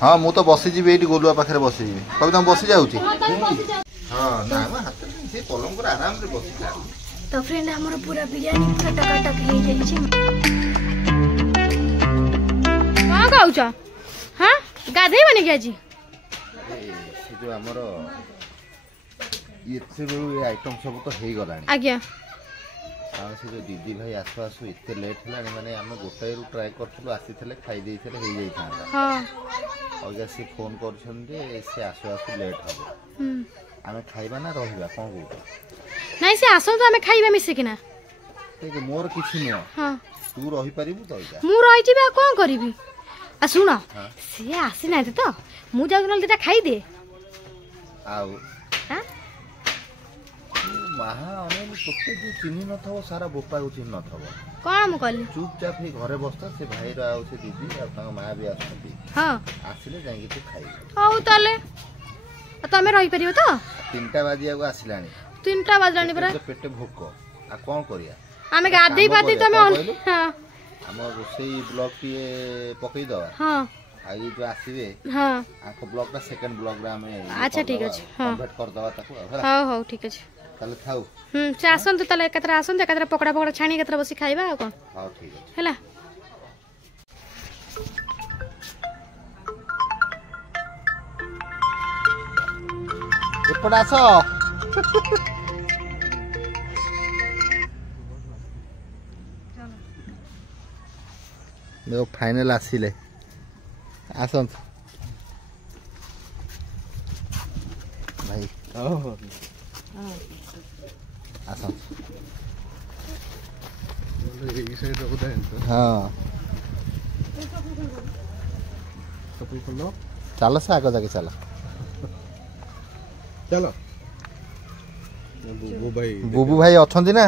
हाँ मु तो बसी जी ये गोलुआ पाखे बसी कभी तुम बसी जाऊँगी हाँ ना हाथ से पलंग पर आराम से बसी जा तो फ्रेंड हमर पूरा बिरयानी टकाटक हो जाई छी का कहउछ हां गाधे बने के जी से जो हमर ये बेलू आइटम सब तो हो गला आज्ञा से जो दीदी भाई आसु आसु इतने लेट है माने आम गोटे रु ट्राए करूँ आसी खाई अगर सी फोन कर आसु आसु लेट हम आम खाइबा ना रहा कौन कह नहीं से आसो तो आम खाइबा मिसिकिना मोर किसी नुह हाँ तू रही पारू तो मु रही कौन करी आ सुन सी आसी ना तो मु जाऊ ना दुटा खाई दे आउ माहा अनेक तोते जो चिन्ह न थो सारा बोपा को चिन्ह न थो कौन मु कहली चुपचाप ही घरे बसता से भाई रा आ से दीदी आ माँ भी आसती हां आसिले जाई तू खाई आउ ताले तमे रही परियो तो 3टा बाजिया को आसिलानी 3टा बाजलानी परा पेटे भोक आ कोन करिया आमे गादेई पादी तमे हां हम रोसई ब्लॉक के पकई दवा हां आगे जो आसीबे हां आको ब्लॉक का सेकंड ब्लॉक रा में अच्छा ठीक अछि हां कन्वर्ट कर दवा ताको हां हां ठीक अछि ताले थाउ से आसन तो ताले कतरा आसन कतरा पकड़ा पकड़ा छाणी कतरा बसी खाइबा आ कोन हां ठीक अछि हैला एपड़ा आसो देखो फाइनल आसिले आसन भाई आसन हाँ चलो से आगे जाके चलो चलो बुबू भाई अच्छा ना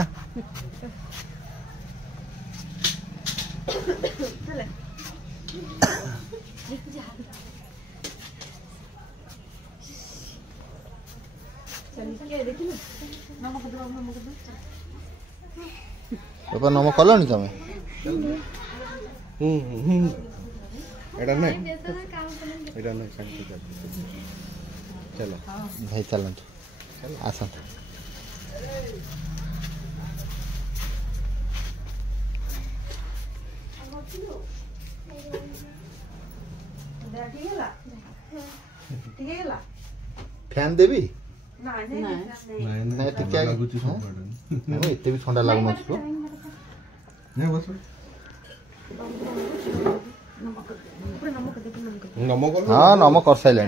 बाबा नम कलनी तमें चलो भाई चलतु आसत फैन देवी एते भी ठंडा लगुन हाँ नम कर सारे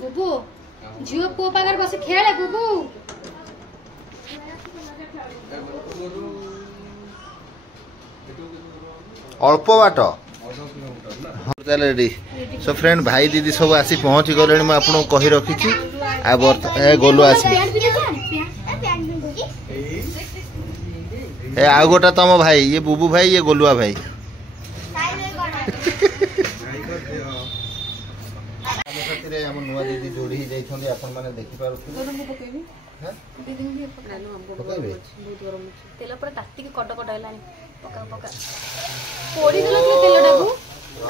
बुबू झियो पुओ पाखर बस खेले बुबू अल्प बाट रेडी सो फ्रेंड भाई दीदी सब आसी पहुँची गले मुझे कही रखी गोलू आस आउ गोटा तुम भाई ये बुबू भाई ये गोलुआ भाई नुआ दीदी जोड़ी जाने देखी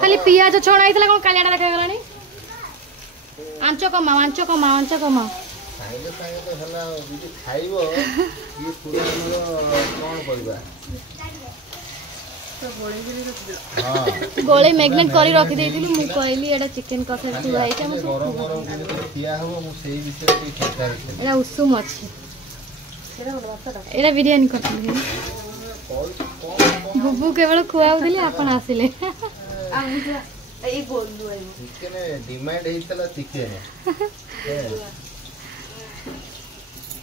खाली पियाज छणा आइतला कोन कालियाडा देखा गलानी आंच कमा आंच कमा आंच कमा खाइले खाइले तो हला दीदी खाइबो ये पूरा कोन करबा तो गोले मैग्नेट करी रखी देथिलु मु कहली एडा चिकन कसा तू आइछ हम गरम गरम दिन खिया हो मु सेही विषय के चर्चा करथि एडा उसूम अछि एडा बिरयानी करथि बुबू केवल खुआउ दिली अपन आसिले ए गोलू आई चिकन डिमांड हेतला चिकन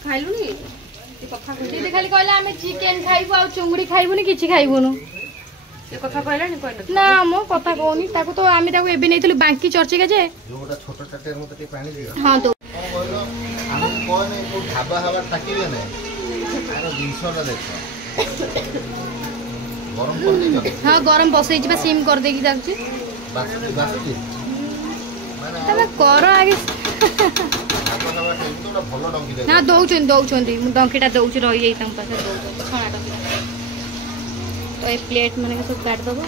खाइलुनी ए कथा दीदी खाली कहला हमें चिकन खाइबो आ चुंगड़ी खाइबोनी किछि खाइबोनु ये कथा कहलानी कहन ना मो कथा कहनी ताको तो आमी ताको एबे नैथिलु बांकी चर्चिका जे जोटा छोटा टाटे मते पानी दियो हां तो हम कोन ढाबा हवा ठाकिबे ना आरो जिंसटा देखो गरम कर दे हां गरम बसै छिबा सिम कर दे की जाउची बासुकी तबे कर आगे ढाबा हवा ठाकिबे तो भलो डंकी दे ना दउछन मु डंकीटा दउची रही जाई तम पासे दउछन छणा डंकी तो ए प्लेट माने सब काट दबो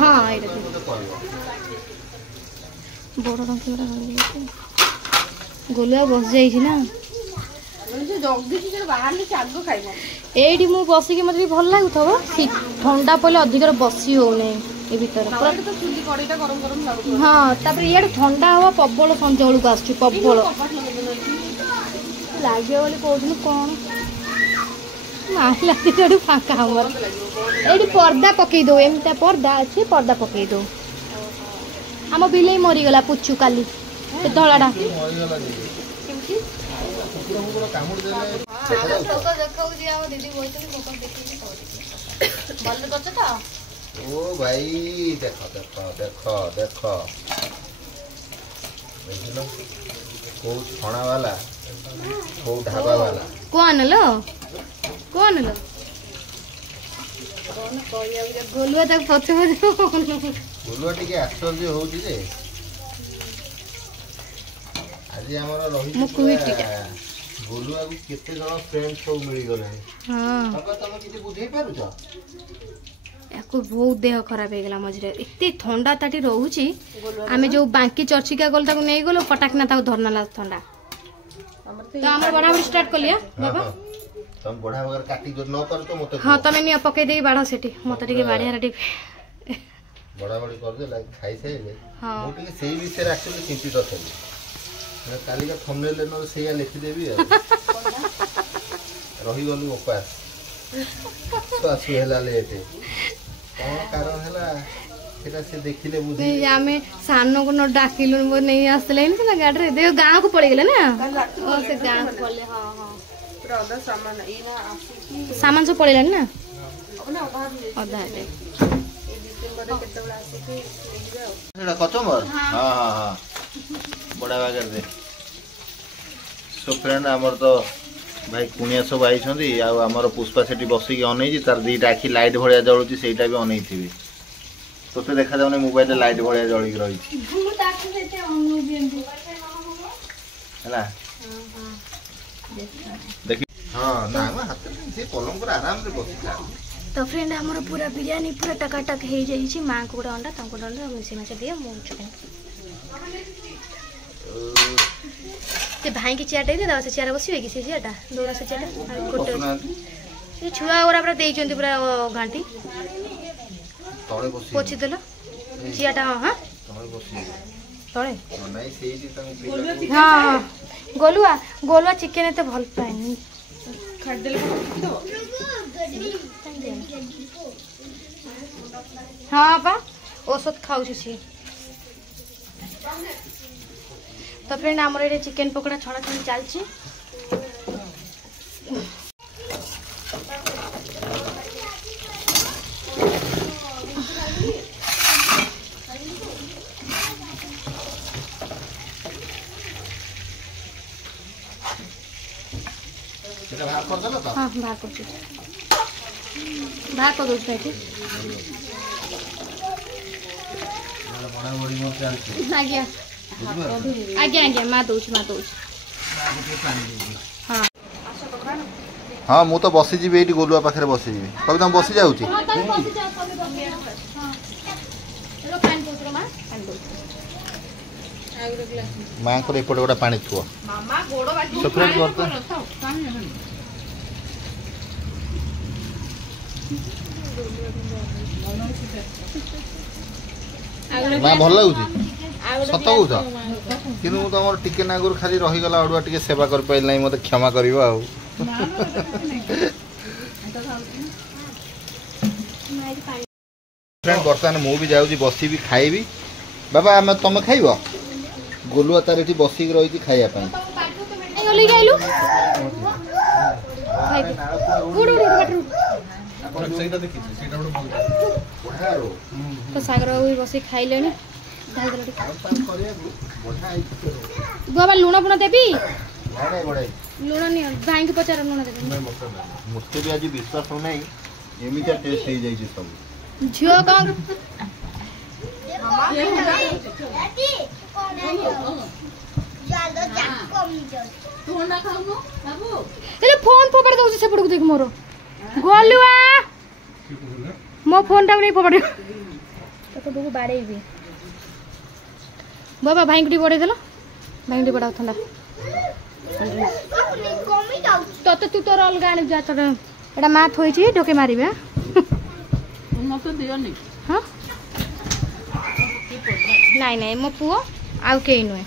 हाँ बड़ डंकी गोलुआ बस जाइए ना एठी मु बसिक मत भल लगुव ठंडा पड़े अधिक बसी हो हाँ तापर ये ठंडा हवा प्रबल संजा बेलू आस प्रबल लगे बोली कहूँ कौन लगे फाँका हमर ये पर्दा पकई दो एमता पर्दा अच्छे पर्दा पकई दो आम बिलई मरीगला पुचु काली धलाटा ओ भाई देखो देखो देखो देखो देखिलो को छणा वाला को ढाबा वाला कौन लो गोलुआ तक पछे गोलुआ टिके आश्चर्य होउची जे आज हमर रही गोलुआ को केते जण फ्रेंड सब मिली गले हां तम किछि बुझै पारुछ याको बहुत देह खराब हो गला मझरे एते ठंडा ताटी रहउची आमे जो बांकी चर्चिका गल ताको नै गलो पटाकना ताको धरनाला ठंडा तो हम बड़ा बड़ी स्टार्ट कर लिया बाबा तुम बड़ा वगर काटी जो न कर तो मते हां तमे नि पके देई बाड़ा सेठी मते टिके बाड़ी हरा टिके बड़ा बड़ी कर दे लाइक खाई साइले मु टिके सेही विषय एक्चुअली चिंतित थली मैं काली का थंबनेल न सेया लिखि देबी रही गलु उपास स्वास हेला लेटे कोन कारण हेला सेटा से देखिले बुझी आमे सानो को न डाकिलु नै आसले ना गाड़ी रे देव गांव को पड़ी गेले ना ओ से गांव को पड़ले हां हां पूरा आधा सामान ई ना आसी सामान सब पड़ेला ना अब ना आधा है ए डिसेंबर रे केतबेला आसी के जाओ सेटा कचमर हां हां हां बड़ा बागर दे सो फ्रेंड हमर तो भाई कुनिया सब आई छंदी आ हमर पुष्पा सेठी बसी के अनै जी तार दीटा आखी लाइट भलिया जळुची सेटा भी अनै थिबी तोते देखा जाउने मोबाइल रे लाइट भलिया जळी के रही छी मु ताके सेते अनु बिंदु हैला हां हां देखि हां ना हाथ से पलंग पर आराम रे बसी तो फ्रेंड हमर पूरा बिरयानी पूरा टकाटक हे जाई छी मां को अंडा तंको अंडा मिसे मासे दिया मु चिकन ते भाई की चेयर दे दवा से चेयर बसिबे कि से चेयरटा दोरा से चेयर गोटे ये छुआ ओरा पूरा देई चंती पूरा घांटी तळे बसी पोछि देलो चेयरटा हां तळे बसी तळे नै सेही तंग हां गोलुआ चिकन एते भल पाएनी खाट देले तो हां बा औषध खाउ छी तो फ्रेंड आमर ये चिकन पकोड़ा छड़ा छड़ी चलची सेटा भाग कर दलो तो हां भाग कर दो बेटी बड़ा बड़ी मोर चलची आज्ञा आज्ञा आज्ञा मां दउछ हां हाँ मु तो बसी जी ये गोलुआ पाखे बसी जी कभी तुम बसी जाऊँगी माँ को एपटे गोटे पानी थुआ माँ भल लगुच सत कौच कि तुम टिके नागुर खाली रहीगला अड़ुआ टे सेवा कर पाइल ना मत क्षमा कर बर्तमान मु भी जाऊँ बसी भी खाइबी बाबा आम तुम खाइब गोलुआ तार ये बसिक रही खाइबा तो सागर बस खाइले बाबा लुण पुण देवी नहीं बड़े लुण नहीं भाई को पचार लुण देवी मुझे भी आज विश्वास हो नहीं एमिता टेस्ट हो जाई सब झियो कौन फोन फोपाड़ दउछ सेपड़ को देख मोर गोलुआ मो फोन टा नहीं फोपाड़ तो दो बाड़ेबी बाबा भाई को बड़े देलो भाई को बड़ा ठंडा तो तू तोर अलग आने जा तोर एटा मा थोई छी ढोके मारिबे मत दियोनी हां नहीं नहीं मो पुओ आउ केई नुए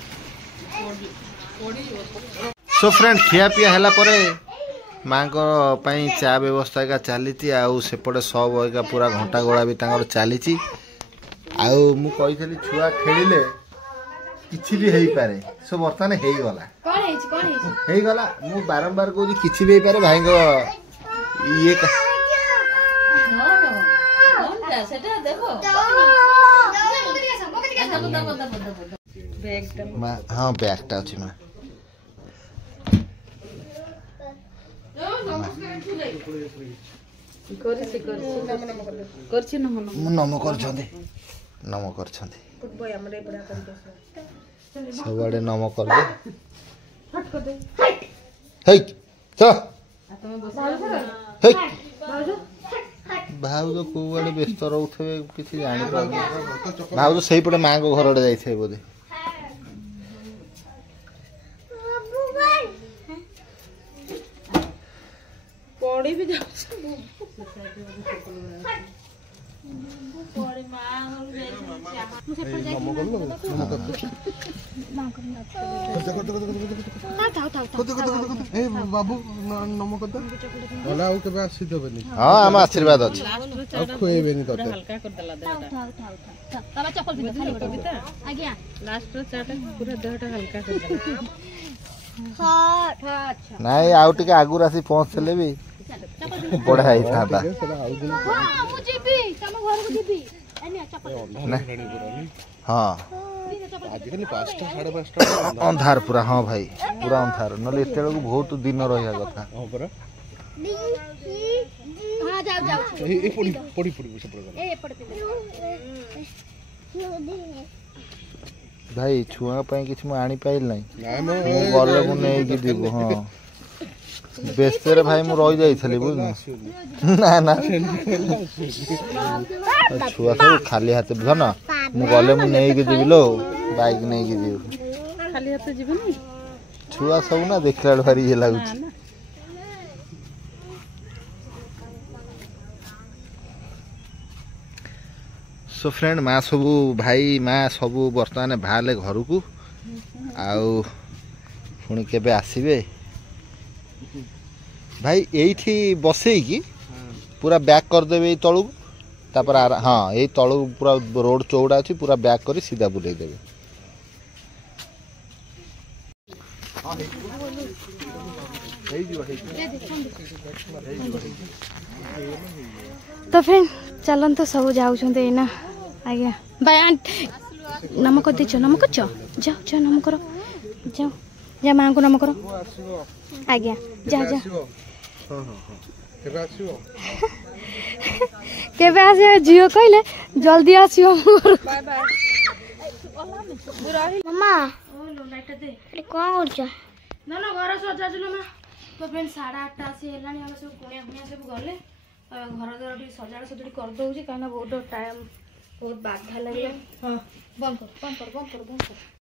सो फ्रेंड खिया पिया है माँ को चा व्यवस्था का चली सेपटे सब एका पूरा घंटा गोला भी चली आउली छुआ खेलिले किछि भी हेई पारे सो बर्तमान हेई गला हेई गला मु बारंबार कहूँ किछि भी हेई पारे भाई को ये हाँ बैगटा अच्छी माँ नम कर सबआड़े नम कर भाउज कौड़े व्यस्त रोथे किसी जानी भाउज से पटे माँ को घर जाइए बोधे पड़ी भी जाऊ बाबू नमक हाँ आम आशीर्वाद अच्छे खुएबेनी हल्का कर देला देहटा लास्ट रो चाटा पूरा देहटा हल्का कर देला नहीं आउ टिके आगुर आसी पहुँचले भी बढ़ा ही था हाँ अंधार पूरा हाँ भाई पूरा अंधार ना एत बहुत दिन रहा कथा भाई छुआ किसी आनी पाइल ना गले मुझे जीव हाँ व्यस्त भाई मुझे रही जाइली बुझ ना ना छुआ सब खाली हाथ बुझ ना मुझे मुझे जीव लो बाइक नहीं जीव खाली हाथ जीवनी छुआ सब ना देखला भारी ये लगुच सो फ्रेंड माँ सबू भाई माँ सबू बर्तमान बाहर घर को आउ पुणी केबे आसीबे भाई एठी बसई पूरा बैक करदेवे तलू तापर हाँ यही तलू पूरा रोड चौड़ा अच्छी पूरा बैक कर सीधा बुले देवे तो फ्रेंड चलन तो सब जाऊँ ना आज्ञा बाय नमक दीच नमक जाओ जाओ नम कर जाओ जा माँ को नम करो आज्ञा जा जा केबे आसे जियो कहले जल्दी आसियो मम्मा ओ लो लाइट दे अरे कोन करछ ना ना घर सजा जुलो मां तो फ्रेंड 8:30 आसी हेलानी हम सब कुणिया कुणिया सब गले घर द्वार टी सजाड़ सजड़ी कर दउची काना बहुत टाइम बहुत बाधा लागले हां बंद कर